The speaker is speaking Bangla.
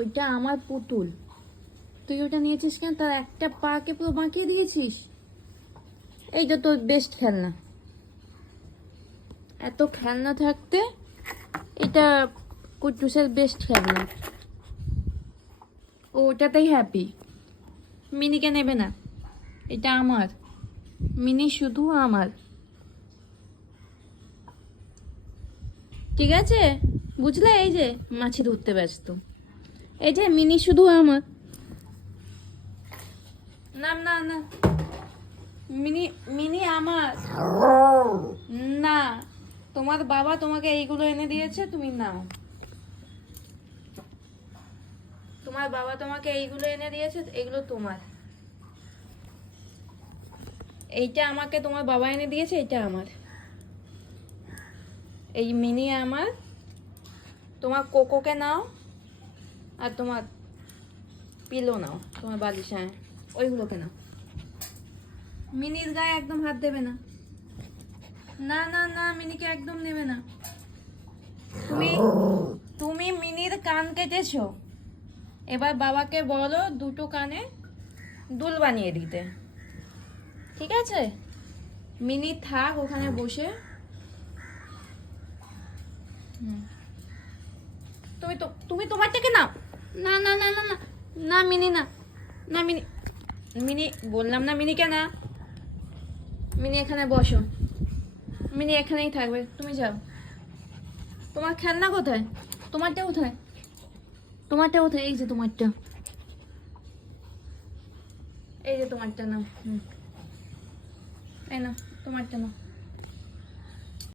ওইটা আমার পুতুল, তুই ওটা নিয়েছিস কেন? তার একটা পাকে পুরো বাঁকিয়ে দিয়েছিস। এইটা তোর বেস্ট খেলনা। এত খেলনা থাকতে এটা কুট্টুসের বেস্ট খেলনা। ও ওটাতেই হ্যাপি। মিনিকে নেবে না, এটা আমার। মিনি শুধু আমার, ঠিক আছে? বুঝলে? এই যে মাছি ধরতে ব্যস্ত। এই যে মিনি শুধু আমার। না না না, মিনি মিনি আমার না। তোমার বাবা তোমাকে এইগুলো এনে দিয়েছে, তুমি নাও। তোমার বাবা তোমাকে এইগুলো এনে দিয়েছে, এগুলো তোমার। এইটা আমাকে তোমার বাবা এনে দিয়েছে, এটা আমার। এই মিনি আমার। তোমার কোকোকে নাও, আর তোমার পিলো নাও, তোমার বালিশ, হ্যাঁ ওইগুলোকে নাও। মিনির গায়ে একদম হাত দেবে না। না না না, মিনিকে একদম নেবে না। তুমি তুমি মিনির কান কেটেছো, এবার বাবাকে বলো দুটো কানে দুল বানিয়ে দিতে, ঠিক আছে? মিনি থাক ওখানে বসে। তুমি তোমারটাকে নাও। না না না না না না, মিনি না। না মিনি, মিনি বললাম না মিনিকে না। মিনি এখানে বসো, মিনি এখানেই থাকবে, তুমি যাও। তোমার খেলনা কোথায়? তোমারটা কোথায়? তোমারটা কোথায়? এই যে তোমারটা, এই যে তোমারটা নাও। এই নাও তোমারটা নাও।